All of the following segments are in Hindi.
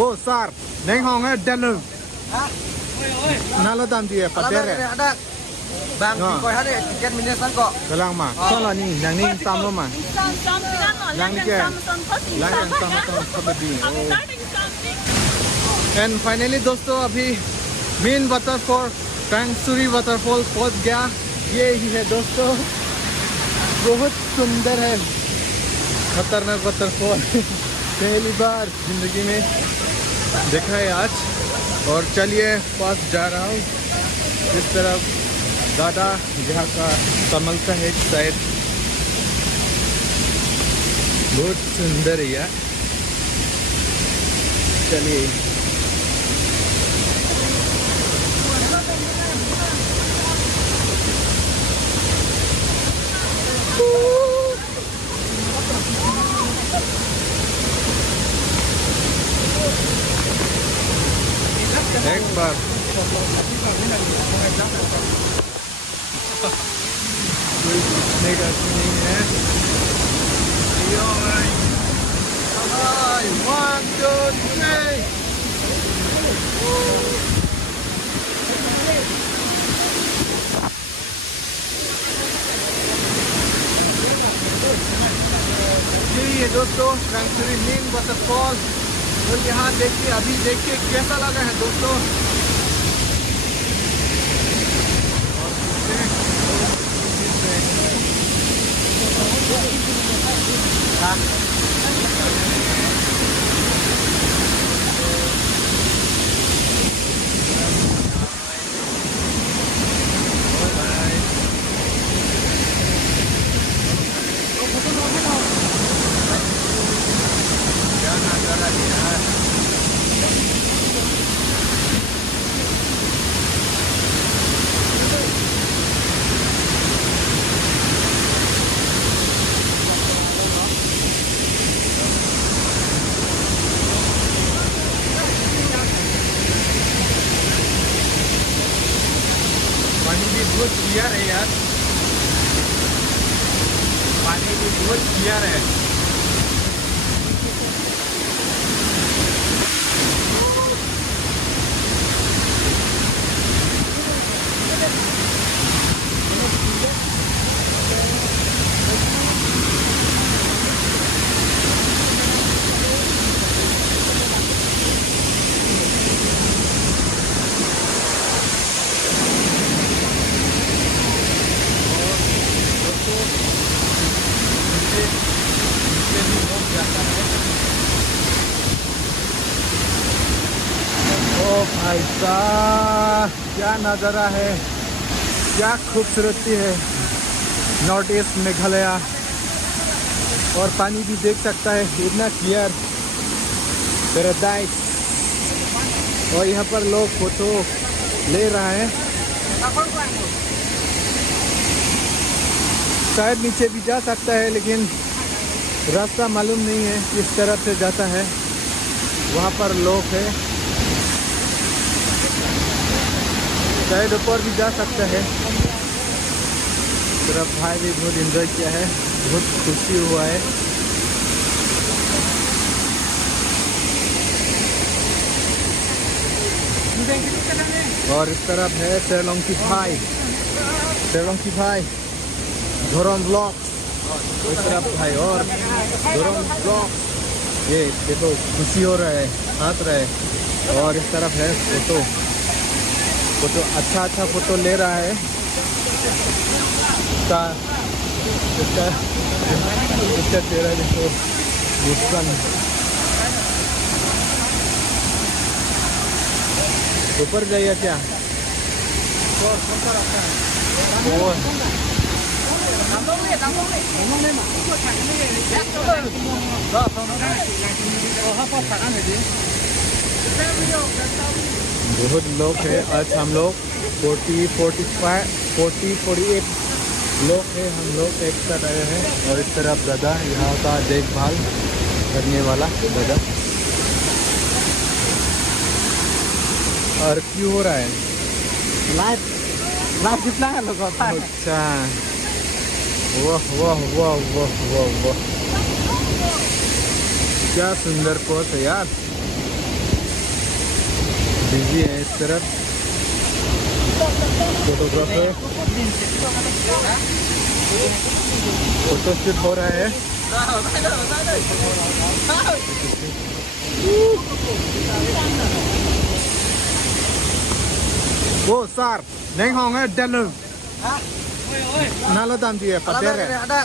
Oh, sar. Neng hong hai dalu. Nalo tam dia pater hai. Ada. Bang, koi ada tiket minyak sang kok. Kalang ma. Soalnya ni, nang ni tam lo ma. Lang ni ke? Lang yang tam to sabdi. And finally दोस्तों अभी मेन वाटरफॉल टैंगसुरी वाटरफॉल पहुंच गया। ये ही है दोस्तों, बहुत सुंदर है, खतरनाक वाटरफॉल। पहली बार जिंदगी में देखा है आज। और चलिए पास जा रहा हूँ इस तरफ। दादा जहाँ का कमल का है शायद, बहुत सुंदर है यार। चलिए एक बार नहीं है। 1, 2, 3 यही है दोस्तों टैंगसुरी मेन वाटरफॉल। और यहाँ देखिए, अभी देखिए कैसा लगा है दोस्तों। क्या नजारा है यार। पानी भी बहुत क्लियर है यार, पानी भी बहुत क्लियर है। ओ भाई साहब, क्या नज़ारा है, क्या खूबसूरती है नॉर्थ ईस्ट मेघालय। और पानी भी देख सकता है, इतना क्लियर पैराडाइज। और यहाँ पर लोग फोटो ले रहे हैं। शायद नीचे भी जा सकता है, लेकिन रास्ता मालूम नहीं है किस तरफ से जाता है। वहाँ पर लोग हैं, शायद ऊपर भी जा सकता है। तरफ भाई भी बहुत एंजॉय किया है, बहुत खुशी हुआ है। और इस तरफ है श्रीलंकी भाई, श्रीलंकी भाई धोरम ब्लॉक। इस तरफ भाई और धोरम ब्लॉक। ये देखो खुशी हो रहा है, हंस रहे। और इस तरफ है फोटो, फोटो अच्छा फोटो ले रहा है। इसका चेहरा देखो, मुस्कान। ऊपर जाइए क्या? बहुत लोग है आज। हम लोग 48 लोग हैं, हम लोग एक साथ आए हैं। और इस तरफ दादा, यहाँ का देखभाल करने वाला दादा। और क्यों हो रहा है? लाइव कितना है लोग? अच्छा, वाह वाह वाह वाह वाह वाह, क्या सुंदर पोज है यार। बिजी है इस तरफ फोटोग्राफर फोटो शूट हो रहा है वो सर नहीं होंगे डेलू नालो दाम दिए Kalau Patere ada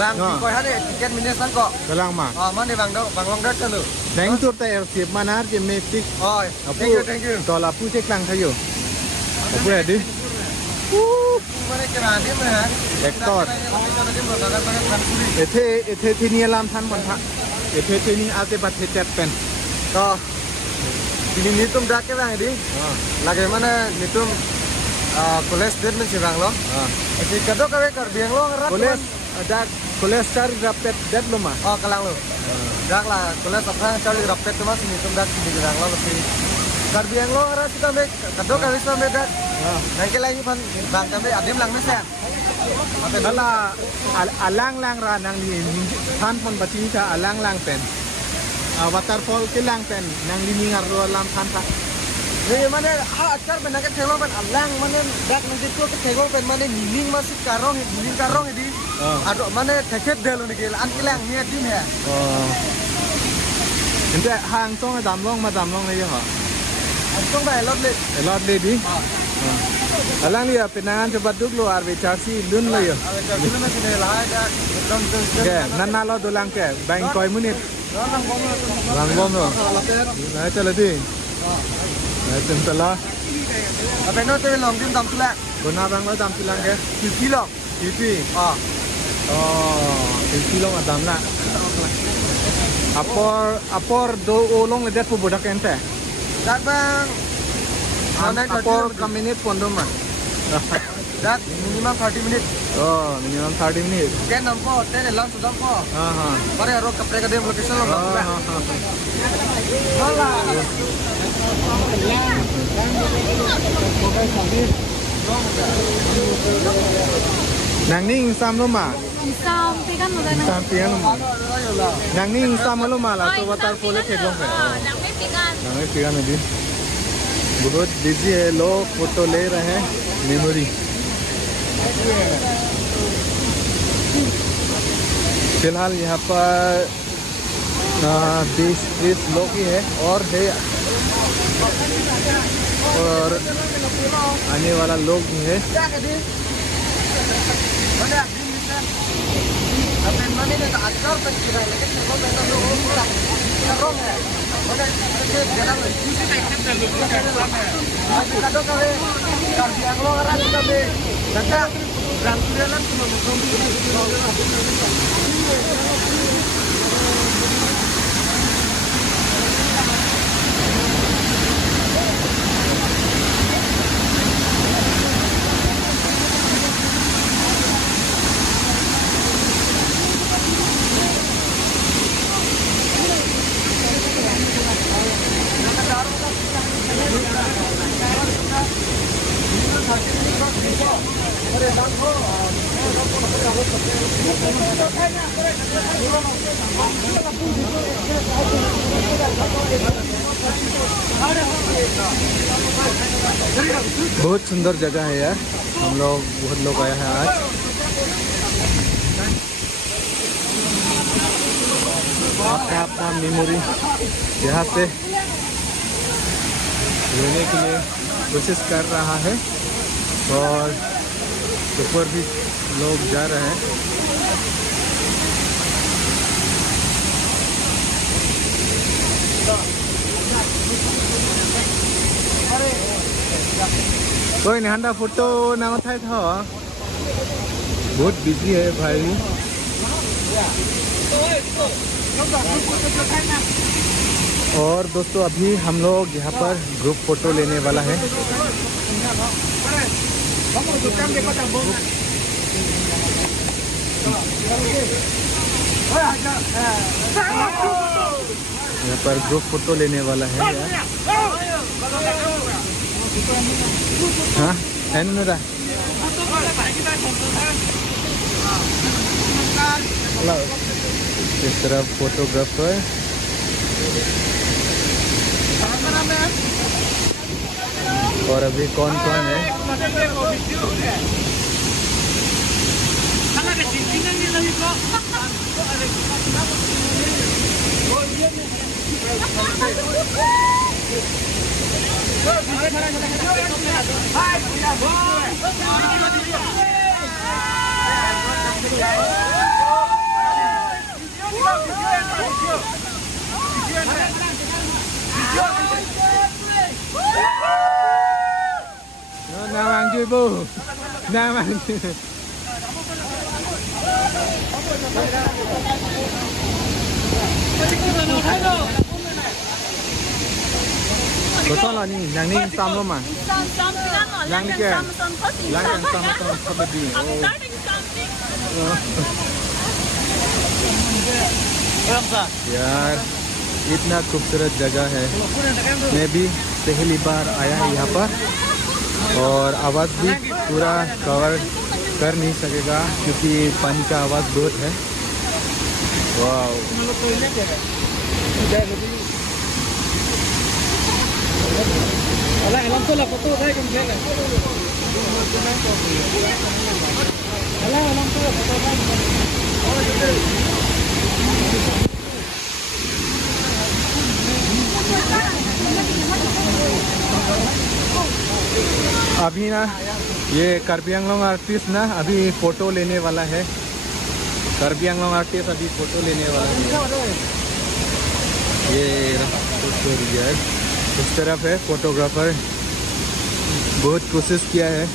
bang coi hari tiket ministan kok. कलांग मा Oh mana bang dong bang long dat dulu. नहीं तो तैयार सिर्फ मनार के मेटिक Oh thank you. तोला पूछे कलांग था यो apa ya di Mana kira dia mana? Ektor Ete tini alam than man tha Ete tini ate bat he chat pen To ini nitum dak ke bang di. Lagi mana nitum koles dia mesti bang lo. Isi kadok kawe kar biang lo ngerat. koles ada koles cari rapet dat lo mah Oh kalang lo. Dak lah koles apa cari rapet tu mas nitum dak di bang lo mesti. Kar biang lo ngerat kita mek kadok kawe sama dak. Nanti lagi pan bang kami adim lang mesen. Kala alang lang ra nang ni than pon bati ka alang lang pen waterfall ke lang pen nang lini ngar ro lam than tha Ni mana acar benar kan tengok kan alang mana dak nanti tu ke tengok kan mana nining masih karong ini. Aduh mana teket delu ni gila an kilang ni adim ya. Ente hang song dam long ma dam long le yo ha Antung dah elok le. lot le di alang liya penangan cepat duk lo ar charsi lun le yo Acar dulu masih ni lah dak. ke nan na lo dolang ke bang koi munit lang bom lo na chala di na tum tala Apa no tu long dim dam tu lah. guna bang lo dam tilang ke Kilo. Titi Ah. oh titi lo adam la apor do olong le det pu bodak ente Dak bang. apor kaminit pondom ma Dak minimum 30 minit. oh minimum 30 minutes Kan nampo tene lang sudah po. ha Bare ro kapre ka dem location lo lang tu lah. nang ning sam lo ma Isam, pegang mo ganun. sam pian lo ma nang ning sam lo ma la to waterfall le thek lo pe Nang may pegang. nang me pian di बहुत बिजी है लोग फोटो ले रहे हैं मेमोरी फिलहाल यहाँ पर 20-30 लोग ही है और आने वाला लोग भी है Dak ni. Mana dim ni. Apa mana ni tak acar tak kira lagi tengok mana lo orang. Karong ya. Mana kita jalan lagi. Kadok kawe kar biang lo ngerat kita be. Daka berang jalan cuma बहुत सुंदर जगह है यार हम लोग बहुत लोग आए हैं आज अपना अपना मेमोरी यहाँ से लेने के लिए कोशिश कर रहा है और ऊपर भी लोग जा रहे हैं कोई नहीं हंडा फोटो ना उठाए था बहुत बिजी है भाई और दोस्तों अभी हम लोग यहाँ पर ग्रुप फोटो लेने वाला है यहाँ पर ग्रुप फोटो लेने वाला है यार हाँ है ना मेरा इस तरफ फोटोग्राफर और अभी कौन कौन है? Nào ăn chưa bu? Nào ăn chưa? Betul lah ni, yang ni sama mah. Sam pikan no. Lang Lang ke? sam sam pasti. Lang yang sama seperti. I'm starting something. यार इतना खूबसूरत जगह है, मैं भी पहली बार आया यहाँ पर और आवाज़ भी पूरा कवर कर नहीं सकेगा क्योंकि पानी का आवाज़ बहुत है। वाह, अभी ना ये कार्बी आंगलोंग आर्टिस्ट ना अभी फ़ोटो लेने वाला है। कार्बी आंगलोंग आर्टिस्ट अभी फ़ोटो लेने वाला है। ये यार उस तरफ है, फोटोग्राफर बहुत कोशिश किया है।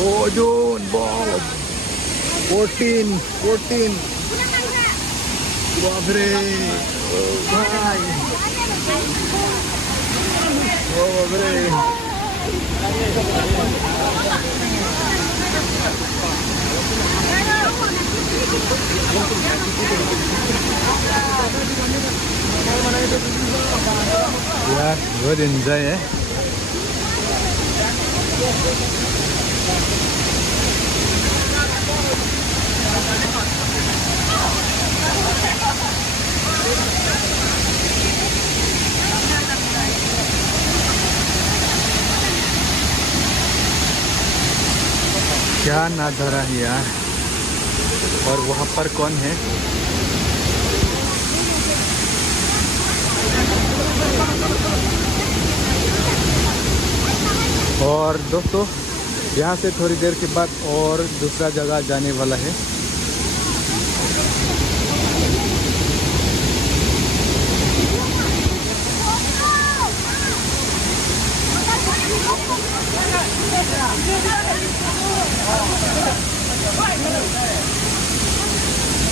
Oh, Jun, ball 14 बाप रे, भाई बाप रे। यार बहुत एंजॉय है। क्या नजारा है यार। और वहाँ पर कौन है? और दोस्तों यहाँ से थोड़ी देर के बाद और दूसरा जगह जाने वाला है।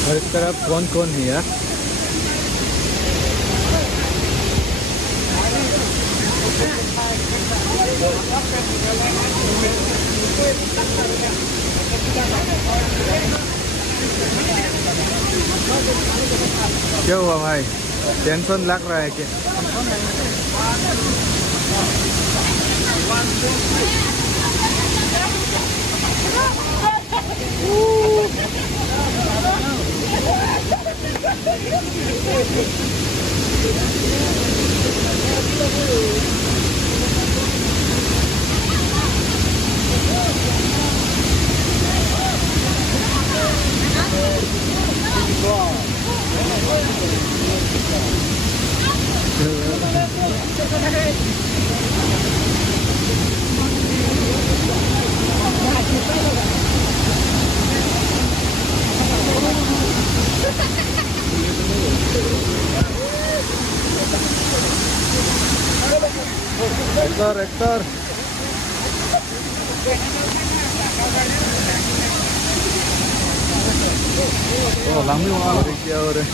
और इस तरफ कौन कौन है यार? क्या हुआ भाई, टेंशन लग रहा है क्या? एक्टर oh lami wala क्या हो रहा है?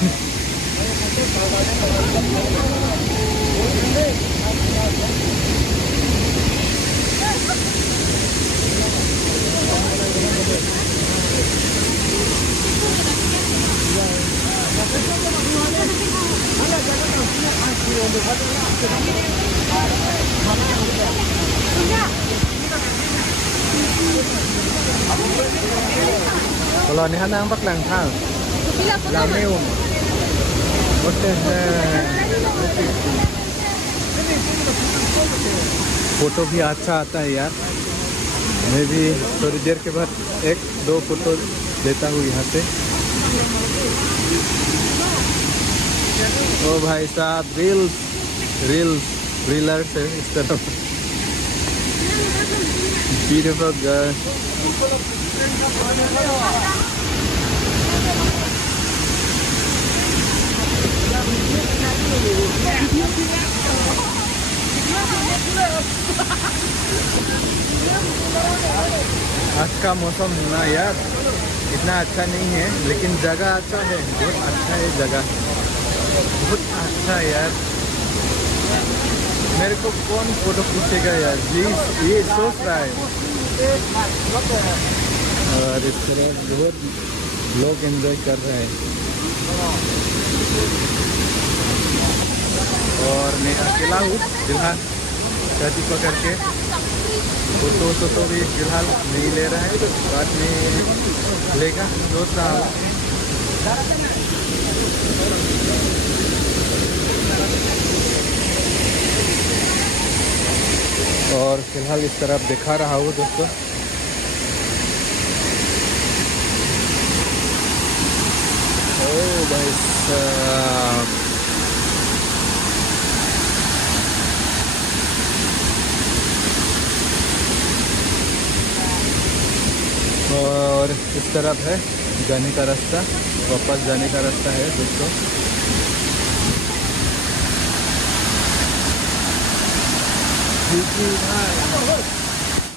Kalau ni hana ang baklang thang. Pila po naman. Lamium. What is photo भी अच्छा आता है यार. मैं भी थोड़ी देर के बाद 1-2 फोटो लेता हूँ यहाँ से. ओ भाई साहब रीलर्स है इस तरफ. Beautiful girl. आज का मौसम ना यार इतना अच्छा नहीं है, लेकिन जगह अच्छा है. बहुत अच्छा है जगह, बहुत अच्छा है यार. मेरे को कौन फोटो खींचेगा यार, प्लीज. ये सोच रहा है. और इस तरह बहुत लोग एंजॉय कर रहे हैं. और मैं अकेला हूँ फिलहाल, छाती पकड़ के. फोटो तो भी फिलहाल नहीं ले रहा है, बाद में लेगा सोच रहा हूँ. और फिलहाल इस तरफ दिखा रहा हूँ दोस्तों. ओ भाई साहब, और इस तरफ है जाने का रास्ता, वापस जाने का रास्ता है दोस्तों.